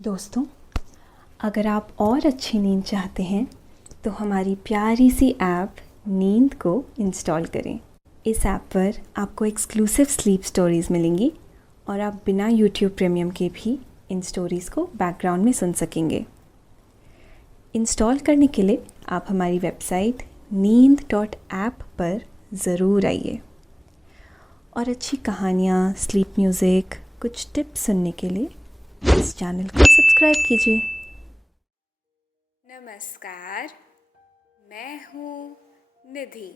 दोस्तों, अगर आप और अच्छी नींद चाहते हैं तो हमारी प्यारी सी ऐप नींद को इंस्टॉल करें। इस ऐप पर आपको एक्सक्लूसिव स्लीप स्टोरीज़ मिलेंगी और आप बिना यूट्यूब प्रीमियम के भी इन स्टोरीज़ को बैकग्राउंड में सुन सकेंगे। इंस्टॉल करने के लिए आप हमारी वेबसाइट neend.app पर ज़रूर आइए और अच्छी कहानियाँ, स्लीप म्यूज़िक, कुछ टिप्स सुनने के लिए इस चैनल को सब्सक्राइब कीजिए। नमस्कार, मैं हूँ निधि।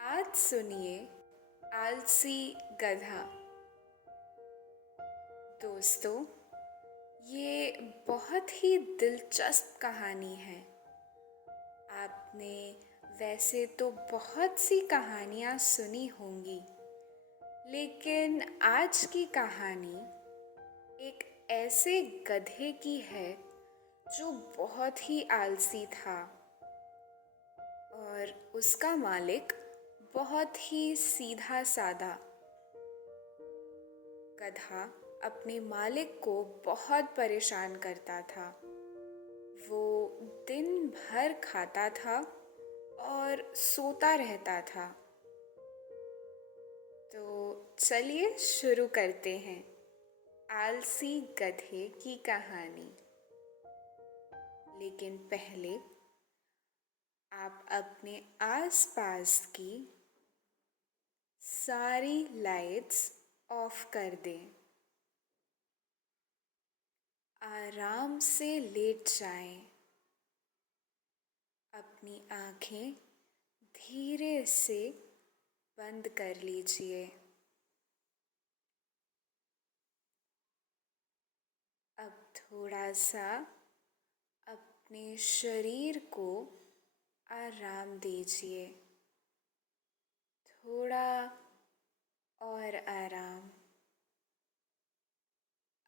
आज सुनिए आलसी गधा। दोस्तों, ये बहुत ही दिलचस्प कहानी है। आपने वैसे तो बहुत सी कहानियाँ सुनी होंगी, लेकिन आज की कहानी एक ऐसे गधे की है जो बहुत ही आलसी था और उसका मालिक बहुत ही सीधा साधा। गधा अपने मालिक को बहुत परेशान करता था। वो दिन भर खाता था और सोता रहता था। तो चलिए शुरू करते हैं आलसी गधे की कहानी। लेकिन पहले आप अपने आसपास की सारी लाइट्स ऑफ कर दें। आराम से लेट जाएं। अपनी आंखें धीरे से बंद कर लीजिए। अब थोड़ा सा अपने शरीर को आराम दीजिए। थोड़ा और आराम।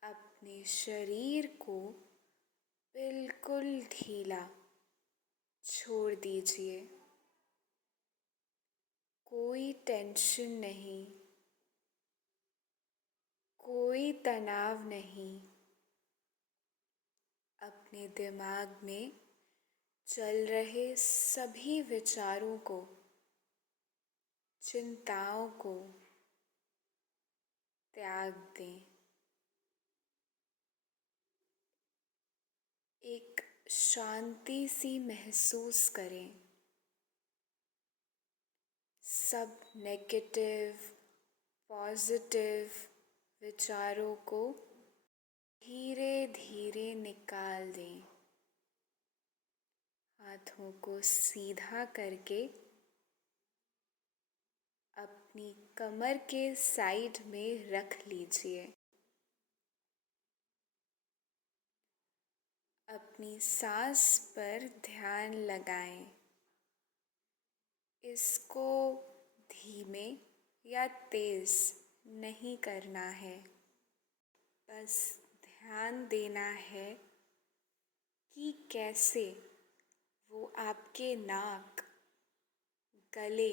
अपने शरीर को बिल्कुल ढीला छोड़ दीजिए। कोई टेंशन नहीं, कोई तनाव नहीं। अपने दिमाग में चल रहे सभी विचारों को, चिंताओं को त्याग दें। एक शांति सी महसूस करें। सब नेगेटिव, पॉजिटिव विचारों को धीरे धीरे निकाल दें। हाथों को सीधा करके अपनी कमर के साइड में रख लीजिए। अपनी सांस पर ध्यान लगाएं। इसको धीमे या तेज नहीं करना है। बस ध्यान देना है कि कैसे वो आपके नाक, गले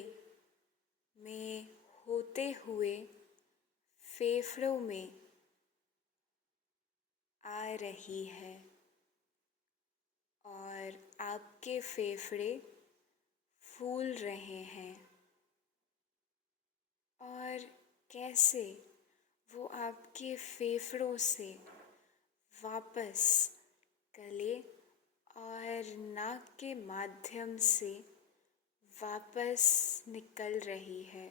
में होते हुए फेफड़ों में आ रही है और आपके फेफड़े फूल रहे हैं और कैसे वो आपके फेफड़ों से वापस गले और नाक के माध्यम से वापस निकल रही है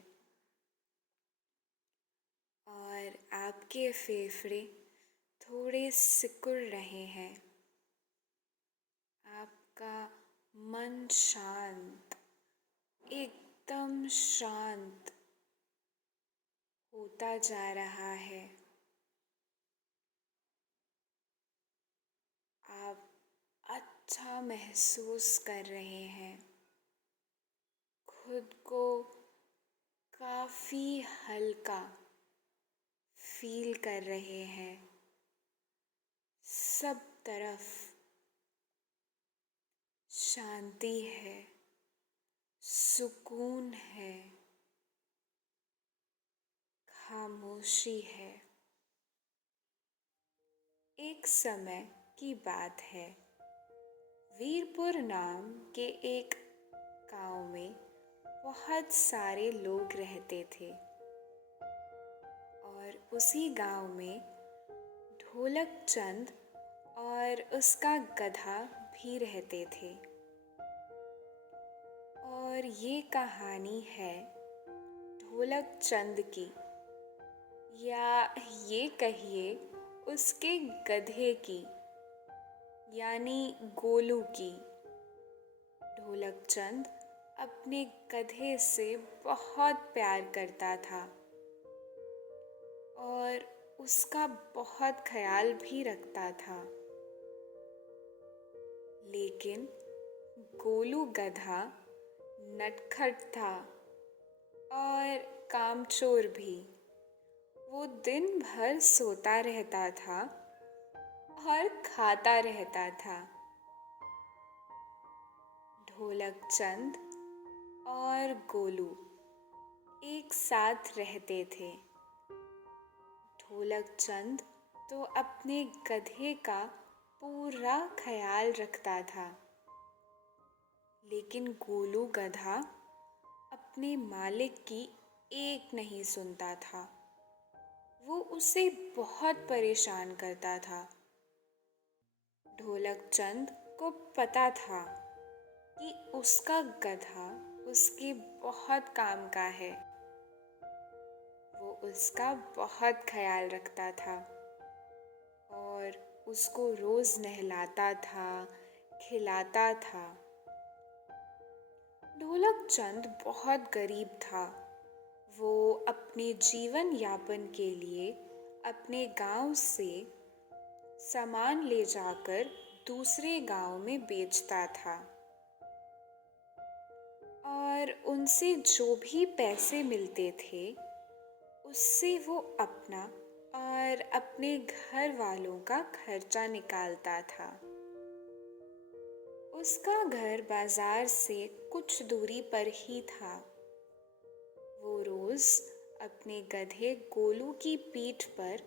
और आपके फेफड़े थोड़े सिकुड़ रहे हैं। आपका मन शांत, एकदम शांत होता जा रहा है। आप अच्छा महसूस कर रहे हैं। खुद को काफ़ी हल्का फील कर रहे हैं। सब तरफ शांति है, सुकून है, खामोशी है। एक समय की बात है। वीरपुर नाम के एक गांव में बहुत सारे लोग रहते थे और उसी गांव में ढोलक चंद और उसका गधा भी रहते थे। और ये कहानी है ढोलक चंद की, या ये कहिए उसके गधे की, यानी गोलू की। ढोलक चंद अपने गधे से बहुत प्यार करता था और उसका बहुत ख्याल भी रखता था। लेकिन गोलू गधा नटखट था और कामचोर भी। वो दिन भर सोता रहता था और खाता रहता था। ढोलक चंद और गोलू एक साथ रहते थे। ढोलक चंद तो अपने गधे का पूरा ख्याल रखता था, लेकिन गोलू गधा अपने मालिक की एक नहीं सुनता था। वो उसे बहुत परेशान करता था। ढोलक चंद को पता था कि उसका गधा उसके बहुत काम का है। वो उसका बहुत ख्याल रखता था और उसको रोज नहलाता था, खिलाता था। ढोलक चंद बहुत गरीब था। वो अपने जीवन यापन के लिए अपने गांव से सामान ले जाकर दूसरे गांव में बेचता था और उनसे जो भी पैसे मिलते थे उससे वो अपना और अपने घर वालों का खर्चा निकालता था। उसका घर बाजार से कुछ दूरी पर ही था। वो रोज अपने गधे गोलू की पीठ पर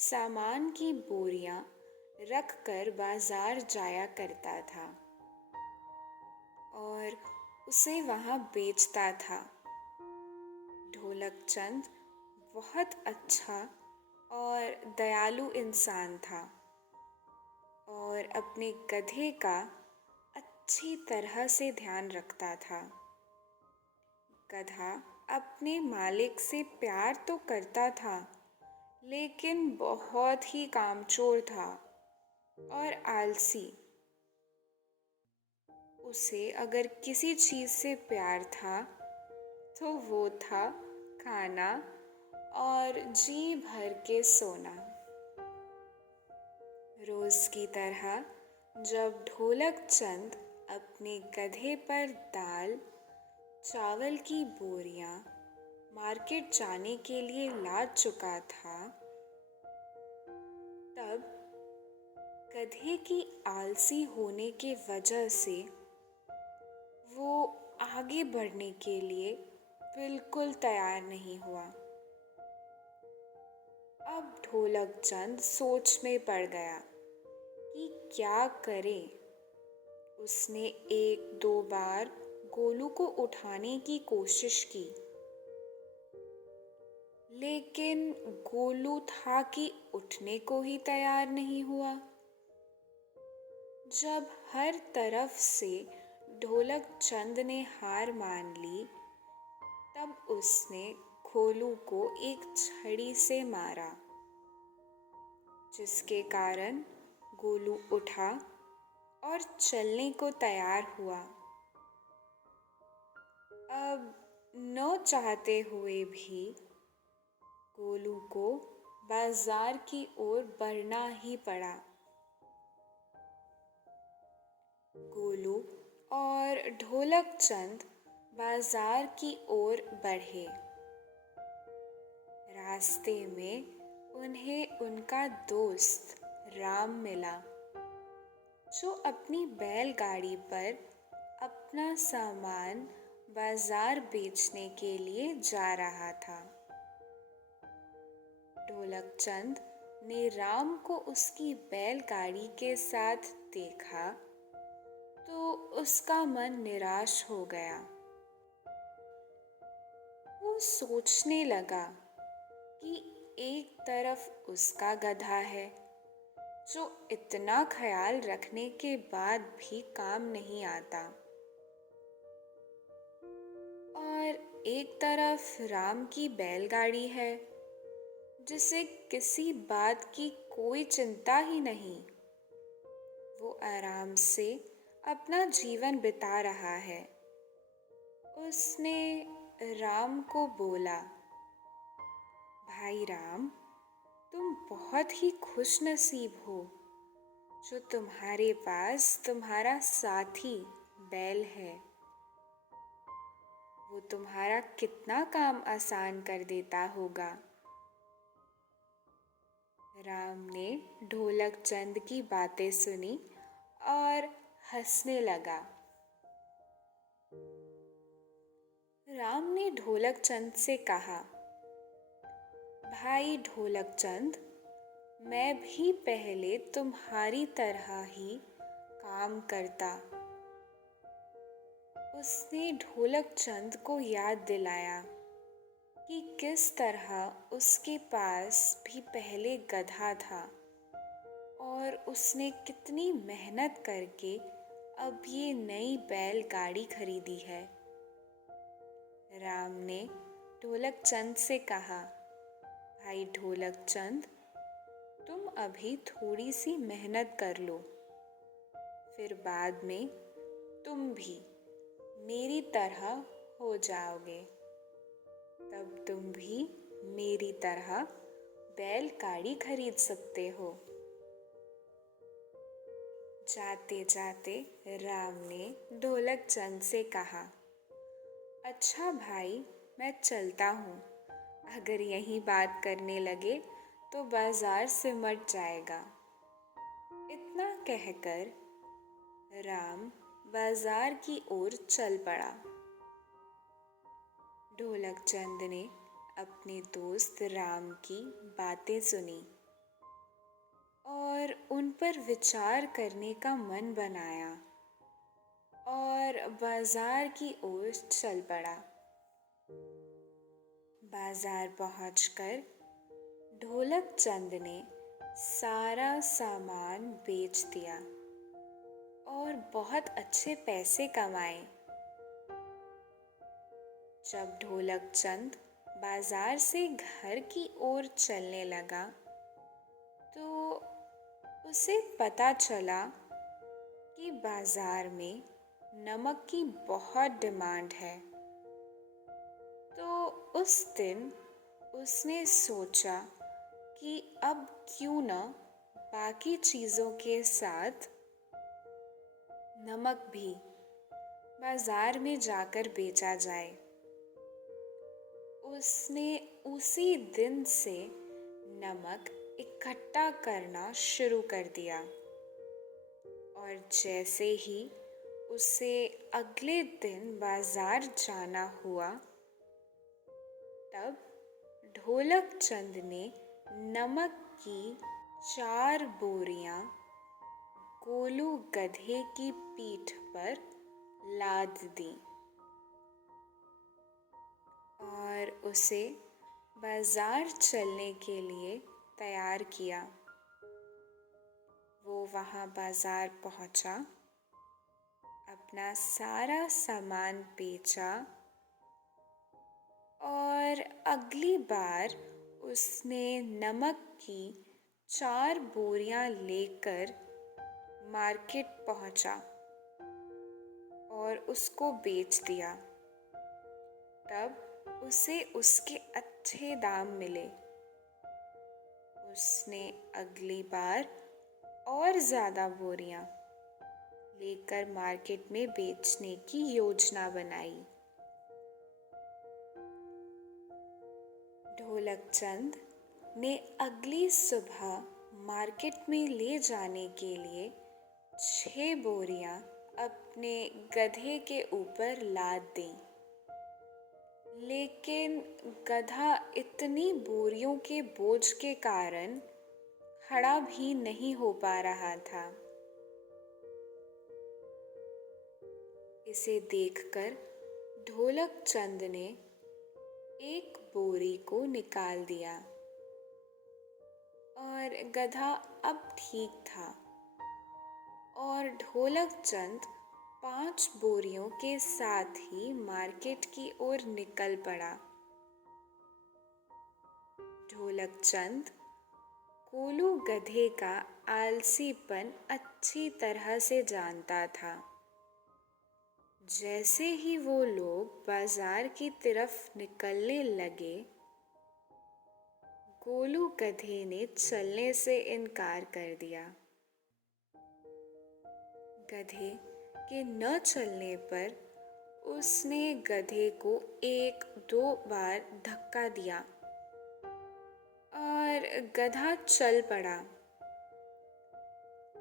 सामान की बोरियां रखकर बाजार जाया करता था और उसे वहां बेचता था। ढोलक चंद बहुत अच्छा और दयालु इंसान था और अपने गधे का अच्छी तरह से ध्यान रखता था। गधा अपने मालिक से प्यार तो करता था, लेकिन बहुत ही कामचोर था और आलसी। उसे अगर किसी चीज से प्यार था तो वो था खाना और जी भर के सोना। रोज की तरह जब ढोलक चंद अपने गधे पर दाल चावल की बोरियां मार्केट जाने के लिए लाद चुका था, तब गधे की आलसी होने के वजह से वो आगे बढ़ने के लिए बिल्कुल तैयार नहीं हुआ। अब ढोलक चंद सोच में पड़ गया कि क्या करे। उसने एक दो बार गोलू को उठाने की कोशिश की, लेकिन गोलू था कि उठने को ही तैयार नहीं हुआ। जब हर तरफ से ढोलक चंद ने हार मान ली, तब उसने गोलू को एक छड़ी से मारा, जिसके कारण गोलू उठा और चलने को तैयार हुआ। अब न चाहते हुए भी गोलू को बाजार की ओर बढ़ना ही पड़ा। गोलू और ढोलक चंद बाजार की ओर बढ़े। रास्ते में उन्हें उनका दोस्त राम मिला, जो अपनी बैलगाड़ी पर अपना सामान बाजार बेचने के लिए जा रहा था। ढोलक चंद ने राम को उसकी बैलगाड़ी के साथ देखा तो उसका मन निराश हो गया। वो सोचने लगा कि एक तरफ उसका गधा है जो इतना ख्याल रखने के बाद भी काम नहीं आता, और एक तरफ राम की बैलगाड़ी है जिसे किसी बात की कोई चिंता ही नहीं। वो आराम से अपना जीवन बिता रहा है। उसने राम को बोला, भाई राम, तुम बहुत ही खुश नसीब हो जो तुम्हारे पास तुम्हारा साथी बैल है। वो तुम्हारा कितना काम आसान कर देता होगा। राम ने ढोलक चंद की बातें सुनी और हंसने लगा। राम ने ढोलक चंद से कहा, भाई ढोलक चंद, मैं भी पहले तुम्हारी तरह ही काम करता। उसने ढोलक चंद को याद दिलाया कि किस तरह उसके पास भी पहले गधा था और उसने कितनी मेहनत करके अब ये नई बैलगाड़ी खरीदी है। राम ने ढोलक चंद से कहा, भाई ढोलक चंद, तुम अभी थोड़ी सी मेहनत कर लो, फिर बाद में तुम भी मेरी तरह हो जाओगे। तब तुम भी मेरी तरह बैलगाड़ी खरीद सकते हो। जाते जाते राम ने ढोलक चंद से कहा, अच्छा भाई, मैं चलता हूँ। अगर यही बात करने लगे तो बाजार सिमट जाएगा। इतना कहकर राम बाजार की ओर चल पड़ा। ढोलक चंद ने अपने दोस्त राम की बातें सुनी और उन पर विचार करने का मन बनाया और बाजार की ओर चल पड़ा। बाजार पहुंचकर ढोलक चंद ने सारा सामान बेच दिया और बहुत अच्छे पैसे कमाए। जब ढोलक चंद बाजार से घर की ओर चलने लगा तो उसे पता चला कि बाजार में नमक की बहुत डिमांड है। तो उस दिन उसने सोचा कि अब क्यों न बाकी चीज़ों के साथ नमक भी बाजार में जाकर बेचा जाए। उसने उसी दिन से नमक इकट्ठा करना शुरू कर दिया और जैसे ही उसे अगले दिन बाजार जाना हुआ, तब ढोलक चंद ने नमक की 4 बोरियां गोलू गधे की पीठ पर लाद दी और उसे बाजार चलने के लिए तैयार किया। वो वहाँ बाजार पहुँचा, अपना सारा सामान बेचा और अगली बार उसने नमक की 4 बोरियां लेकर मार्केट पहुँचा और उसको बेच दिया। तब उसे उसके अच्छे दाम मिले। उसने अगली बार और ज़्यादा बोरियां लेकर मार्केट में बेचने की योजना बनाई। ढोलक चंद ने अगली सुबह मार्केट में ले जाने के लिए 6 बोरियां अपने गधे के ऊपर लाद दी। लेकिन गधा इतनी बोरियों के बोझ के कारण खड़ा भी नहीं हो पा रहा था। इसे देखकर ढोलक चंद ने एक बोरी को निकाल दिया और गधा अब ठीक था और ढोलक चंद 5 बोरियों के साथ ही मार्केट की ओर निकल पड़ा। ढोलक चंद कोलू गधे का आलसीपन अच्छी तरह से जानता था। जैसे ही वो लोग बाजार की तरफ निकलने लगे, गोलू गधे ने चलने से इनकार कर दिया। गधे के न चलने पर उसने गधे को 1-2 बार धक्का दिया और गधा चल पड़ा।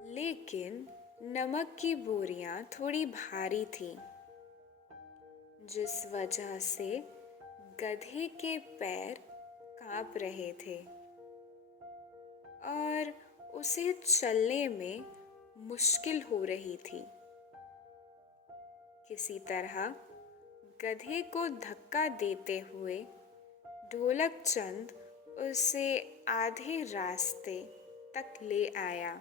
लेकिन नमक की बोरियां थोड़ी भारी थीं, जिस वजह से गधे के पैर कांप रहे थे और उसे चलने में मुश्किल हो रही थी। किसी तरह गधे को धक्का देते हुए ढोलक चंद उसे आधे रास्ते तक ले आया।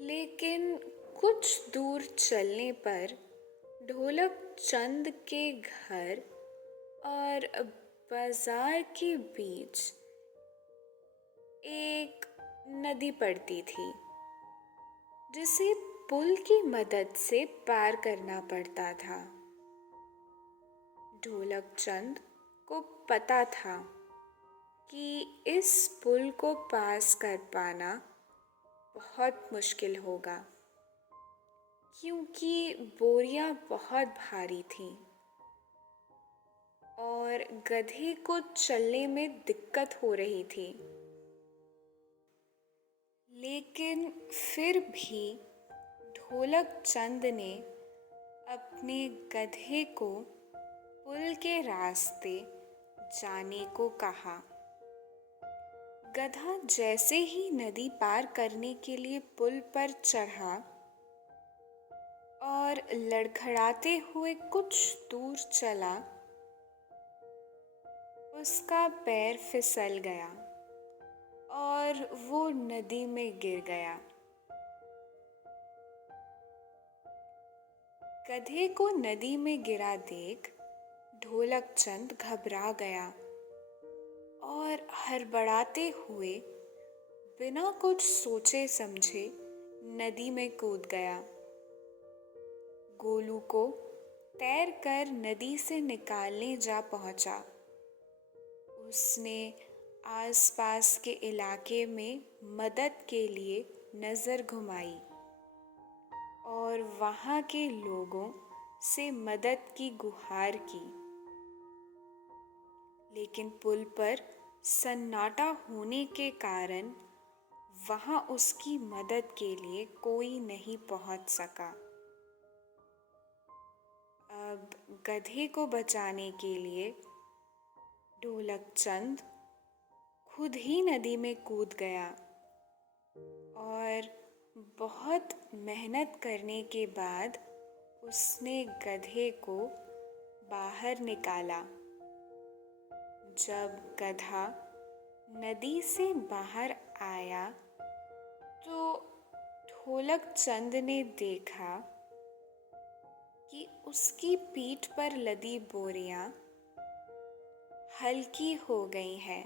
लेकिन कुछ दूर चलने पर ढोलक चंद के घर और बाजार के बीच एक नदी पड़ती थी, जिसे पुल की मदद से पार करना पड़ता था। ढोलक चंद को पता था कि इस पुल को पास कर पाना बहुत मुश्किल होगा, क्योंकि बोरियां बहुत भारी थीं और गधे को चलने में दिक्कत हो रही थी। लेकिन फिर भी ढोलक चंद ने अपने गधे को पुल के रास्ते जाने को कहा। गधा जैसे ही नदी पार करने के लिए पुल पर चढ़ा और लड़खड़ाते हुए कुछ दूर चला, उसका पैर फिसल गया और वो नदी में गिर गया। गधे को नदी में गिरा देख ढोलक चंद घबरा गया और हड़बड़ाते हुए बिना कुछ सोचे समझे नदी में कूद गया। गोलू को तैरकर नदी से निकालने जा पहुंचा। उसने आसपास के इलाके में मदद के लिए नजर घुमाई और वहां के लोगों से मदद की गुहार की। लेकिन पुल पर सन्नाटा होने के कारण वहां उसकी मदद के लिए कोई नहीं पहुंच सका। अब गधे को बचाने के लिए ढोलक चंद खुद ही नदी में कूद गया और बहुत मेहनत करने के बाद उसने गधे को बाहर निकाला। जब गधा नदी से बाहर आया तो ढोलक चंद ने देखा कि उसकी पीठ पर लदी बोरियां हल्की हो गई हैं।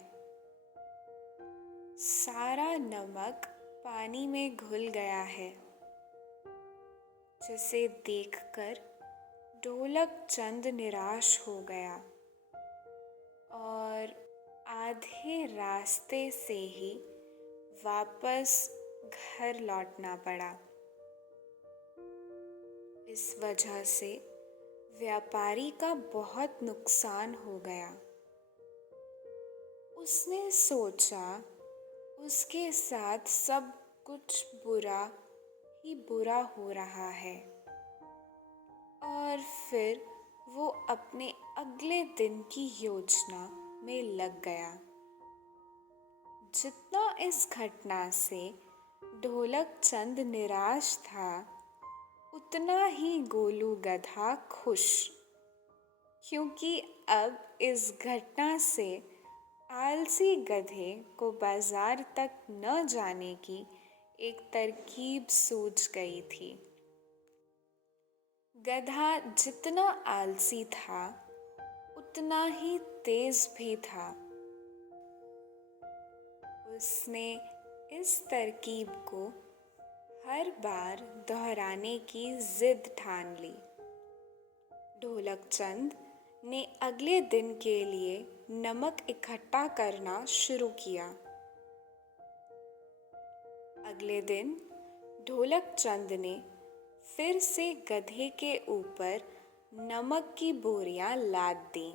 सारा नमक पानी में घुल गया है, जिसे देखकर ढोलक चंद निराश हो गया और आधे रास्ते से ही वापस घर लौटना पड़ा। इस वजह से व्यापारी का बहुत नुकसान हो गया। उसने सोचा उसके साथ सब कुछ बुरा ही बुरा हो रहा है और फिर वो अपने अगले दिन की योजना में लग गया। जितना इस घटना से ढोलक चंद निराश था, उतना ही गोलू गधा खुश, क्योंकि अब इस घटना से आलसी गधे को बाजार तक न जाने की एक तरकीब सूझ गई थी। गधा जितना आलसी था, उतना ही तेज भी था। उसने इस तरकीब को हर बार दोहराने की जिद ठान ली। ढोलक चंद ने अगले दिन के लिए नमक इकट्ठा करना शुरू किया। अगले दिन ढोलक चंद ने फिर से गधे के ऊपर नमक की बोरियां लाद दी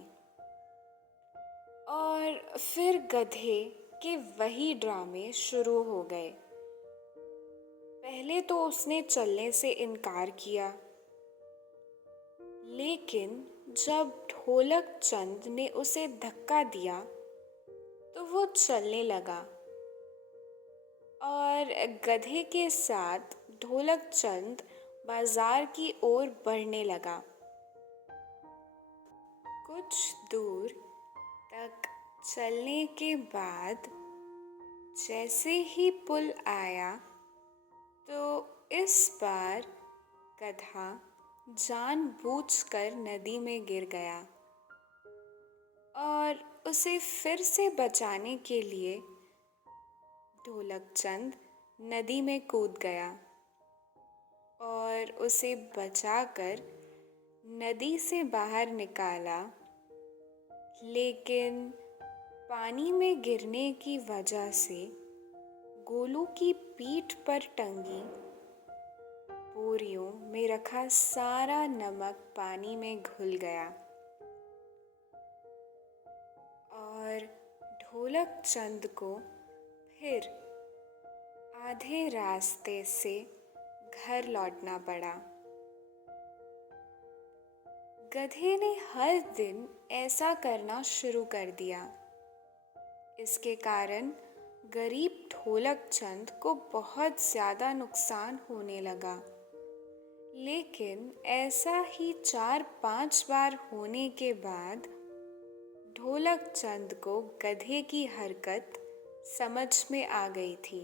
और फिर गधे के वही ड्रामे शुरू हो गए। पहले तो उसने चलने से इनकार किया, लेकिन जब ढोलक चंद ने उसे धक्का दिया तो वो चलने लगा और गधे के साथ ढोलक चंद बाजार की ओर बढ़ने लगा। कुछ दूर तक चलने के बाद जैसे ही पुल आया तो इस बार गधा जानबूझकर नदी में गिर गया और उसे फिर से बचाने के लिए ढोलक चंद नदी में कूद गया और उसे बचाकर नदी से बाहर निकाला। लेकिन पानी में गिरने की वजह से गोलू की पीठ पर टंगी बोरियों में रखा सारा नमक पानी में घुल गया और ढोलक चंद को फिर आधे रास्ते से घर लौटना पड़ा। गधे ने हर दिन ऐसा करना शुरू कर दिया। इसके कारण गरीब ढोलक चंद को बहुत ज़्यादा नुकसान होने लगा। लेकिन ऐसा ही 4-5 बार होने के बाद ढोलक चंद को गधे की हरकत समझ में आ गई थी।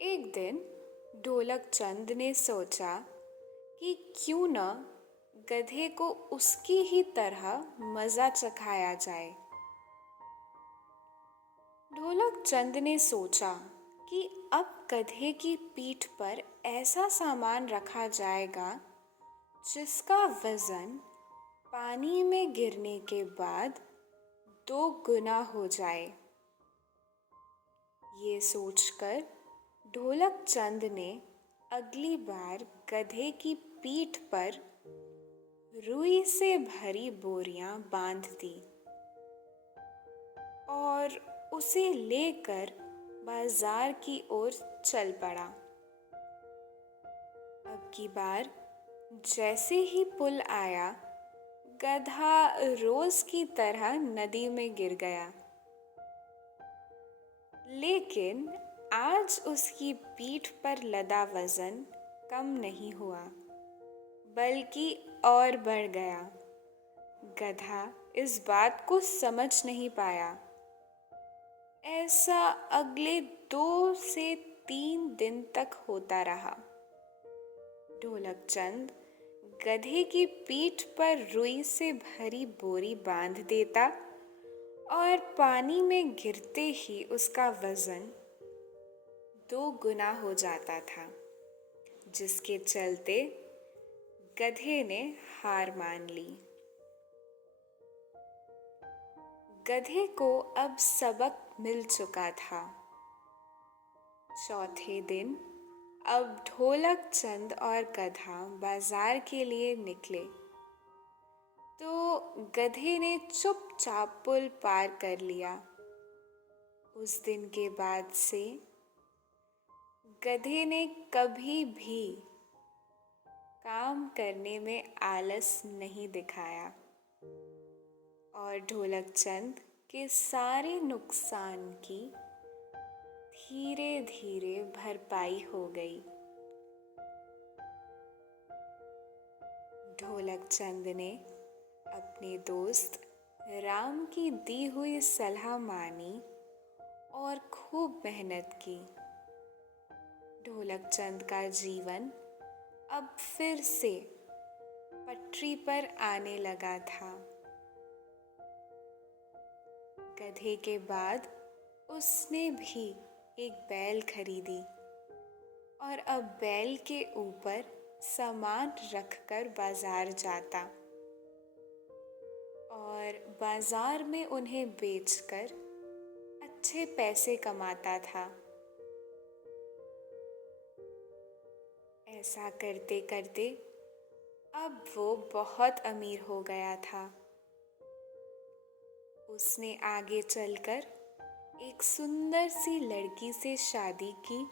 एक दिन ढोलक चंद ने सोचा कि क्यों न गधे को उसकी ही तरह मज़ा चखाया जाए। ढोलक चंद ने सोचा कि अब गधे की पीठ पर ऐसा सामान रखा जाएगा जिसका वज़न पानी में गिरने के बाद 2 गुना हो जाए। ये सोचकर ढोलक चंद ने अगली बार गधे की पीठ पर रुई से भरी बोरियां बांध दी और उसे लेकर बाजार की ओर चल पड़ा। अब की बार जैसे ही पुल आया, गधा रोज की तरह नदी में गिर गया। लेकिन आज उसकी पीठ पर लदा वजन कम नहीं हुआ, बल्कि और बढ़ गया। गधा इस बात को समझ नहीं पाया। ऐसा अगले 2 से 3 दिन तक होता रहा। ढोलक चंद गधे की पीठ पर रुई से भरी बोरी बांध देता और पानी में गिरते ही उसका वजन 2 गुना हो जाता था, जिसके चलते गधे ने हार मान ली। गधे को अब सबक मिल चुका था। चौथे दिन अब ढोलक चंद और गधा बाजार के लिए निकले तो गधे ने चुपचाप पुल पार कर लिया। उस दिन के बाद से गधे ने कभी भी काम करने में आलस नहीं दिखाया। और ढोलकचंद के सारे नुकसान की धीरे धीरे भरपाई हो गई। ढोलकचंद ने अपने दोस्त राम की दी हुई सलाह मानी और खूब मेहनत की। ढोलकचंद का जीवन अब फिर से पटरी पर आने लगा था। गधे के बाद उसने भी एक बैल खरीदी और अब बैल के ऊपर सामान रखकर बाजार जाता और बाजार में उन्हें बेचकर अच्छे पैसे कमाता था। ऐसा करते करते अब वो बहुत अमीर हो गया था। उसने आगे चलकर एक सुंदर सी लड़की से शादी की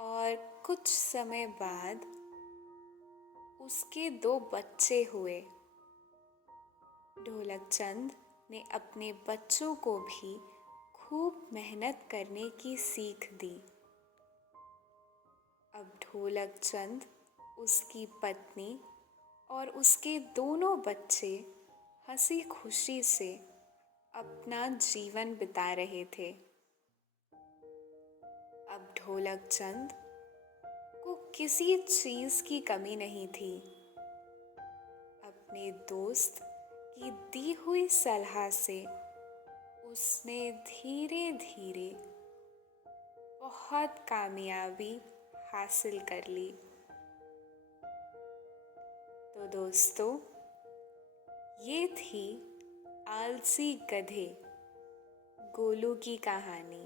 और कुछ समय बाद उसके 2 बच्चे हुए। ढोलकचंद ने अपने बच्चों को भी खूब मेहनत करने की सीख दी। अब ढोलकचंद, उसकी पत्नी और उसके दोनों बच्चे हंसी खुशी से अपना जीवन बिता रहे थे। अब ढोलकचंद को किसी चीज की कमी नहीं थी। अपने दोस्त की दी हुई सलाह से उसने धीरे धीरे बहुत कामयाबी हासिल कर ली। तो दोस्तों, ये थी आलसी गधे गोलू की कहानी।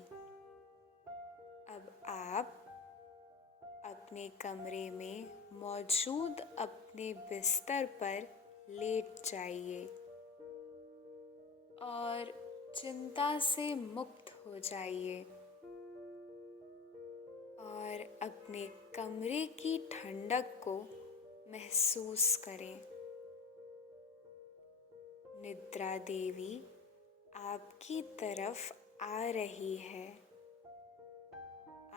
अब आप अपने कमरे में मौजूद अपने बिस्तर पर लेट जाइए और चिंता से मुक्त हो जाइए और अपने कमरे की ठंडक को महसूस करें। निद्रा देवी आपकी तरफ आ रही है।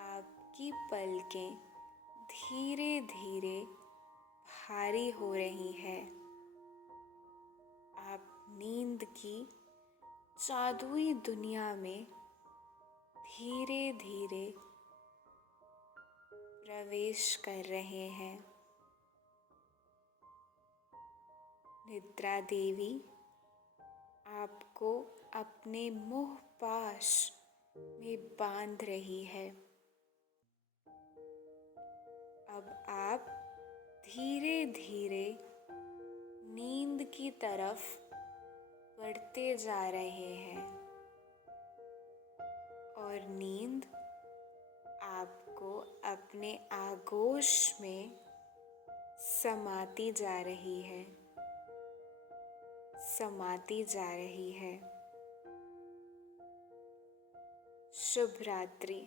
आपकी पलकें धीरे धीरे भारी हो रही हैं। आप नींद की जादुई दुनिया में धीरे धीरे प्रवेश कर रहे हैं। निद्रा देवी आपको अपने मोह पाश में बांध रही है। अब आप धीरे धीरे नींद की तरफ बढ़ते जा रहे हैं और नींद आपको अपने आगोश में समाती जा रही है, समाती जा रही है। शुभ रात्रि।